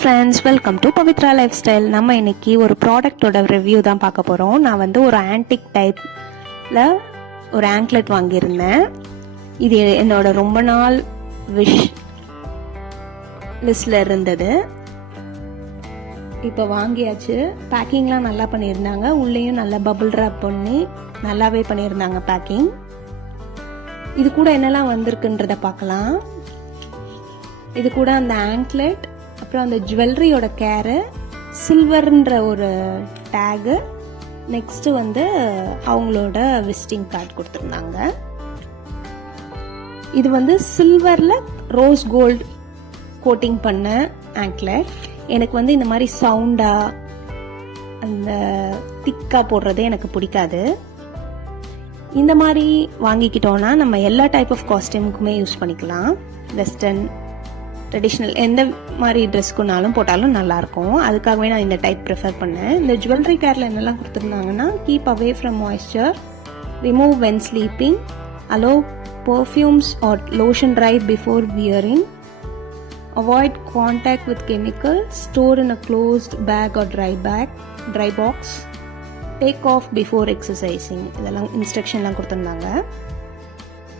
Friends, welcome to Pavithra life style. நம்ம இன்னைக்கு ஒரு ப்ராடக்டோட ரிவ்யூ தான் பார்க்க போகிறோம். நான் வந்து ஒரு ஆன்டிக் டைப்பில் ஒரு ஆங்க்லெட் வாங்கியிருந்தேன். இது என்னோட ரொம்ப நாள் விஷ் லிஸ்டில் இருந்தது. இப்போ வாங்கியாச்சு. பேக்கிங்லாம் நல்லா பண்ணியிருந்தாங்க. உள்ளேயும் நல்லா பபிள் ரேப் பண்ணி நல்லாவே பண்ணியிருந்தாங்க பேக்கிங். இது கூட என்னெல்லாம் வந்திருக்குன்றத பார்க்கலாம். இது கூட அந்த ஆங்க்லெட், அப்புறம் அந்த ஜுவல்லரியோட கேரு, சில்வர்ன்ற ஒரு டேகு, நெக்ஸ்ட்டு வந்து அவங்களோட விசிட்டிங் கார்டு கொடுத்துருந்தாங்க. இது வந்து சில்வரில் ரோஸ் கோல்டு கோட்டிங் பண்ண ஆங்க்லெட். எனக்கு வந்து இந்த மாதிரி சவுண்டாக அந்த திக்காக போடுறது எனக்கு பிடிக்காது. இந்த மாதிரி வாங்கிக்கிட்டோன்னா நம்ம எல்லா டைப் ஆஃப் காஸ்டியூமுக்குமே யூஸ் பண்ணிக்கலாம். வெஸ்டர்ன், ட்ரெடிஷ்னல், எந்த மாதிரி ட்ரெஸ்க்குனாலும் போட்டாலும் நல்லாயிருக்கும். அதுக்காகவே நான் இந்த டைப் ப்ரிஃபர் பண்ணேன். இந்த ஜுவல்லரி கேரில் என்னெல்லாம் கொடுத்துருந்தாங்கன்னா, keep away from moisture, remove when sleeping, allow perfumes or lotion dry before wearing, avoid contact with chemical, store in a closed bag or dry box, take off before exercising. இதெல்லாம் இன்ஸ்ட்ரக்ஷன்லாம் கொடுத்துருந்தாங்க.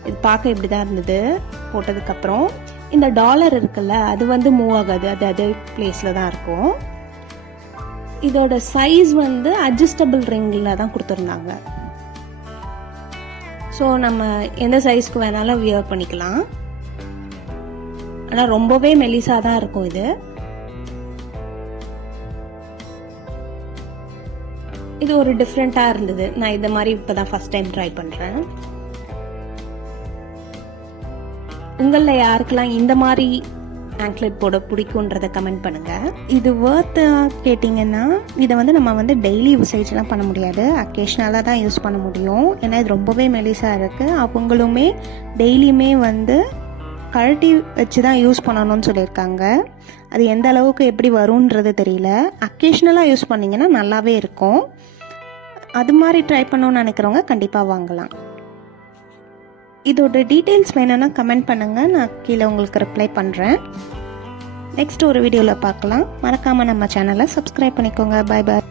இது பார்க்க இப்படி தான் இருந்தது போட்டதுக்கப்புறம். இந்த டாலர் இருக்குல்ல, அது வந்து மூவ் ஆகாது, அது அதே பிளேஸில் தான் இருக்கும். இதோட சைஸ் வந்து அட்ஜஸ்டபிள் ரிங்கில் தான் கொடுத்துருந்தாங்க. ஸோ நம்ம எந்த சைஸ்க்கு வேணாலும் வியர் பண்ணிக்கலாம். ஆனால் ரொம்பவே மெலிசாக தான் இருக்கும் இது. இது ஒரு டிஃப்ரெண்ட்டாக இருந்தது. நான் இந்த மாதிரி இப்போ தான் ஃபர்ஸ்ட் டைம் ட்ரை பண்ணுறேன். உங்களில் யாருக்கெல்லாம் இந்த மாதிரி ஆங்க்லெட் போட பிடிக்குன்றதை கமெண்ட் பண்ணுங்கள். இது ஒர்த்து கேட்டிங்கன்னா, இதை வந்து நம்ம வந்து டெய்லி யூசேஜ்லாம் பண்ண முடியாது, அக்கேஷ்னலாக தான் யூஸ் பண்ண முடியும். ஏன்னா இது ரொம்பவே மெலிசாக இருக்குது. அவங்களுமே டெய்லியுமே வந்து கழட்டி வச்சு தான் யூஸ் பண்ணணும்னு சொல்லியிருக்காங்க. அது எந்த அளவுக்கு எப்படி வரும்ன்றது தெரியல. அக்கேஷ்னலாக யூஸ் பண்ணிங்கன்னா நல்லாவே இருக்கும். அது மாதிரி ட்ரை பண்ணணும்னு நினைக்கிறவங்க கண்டிப்பாக வாங்கலாம். இதோட டீட்டெயில்ஸ் வேணும்னா கமெண்ட் பண்ணுங்கள், நான் கீழே உங்களுக்கு ரிப்ளை பண்ணுறேன். நெக்ஸ்ட் ஒரு வீடியோவில் பார்க்கலாம். மறக்காமல் நம்ம சேனலை சப்ஸ்கிரைப் பண்ணிக்கோங்க. Bye bye.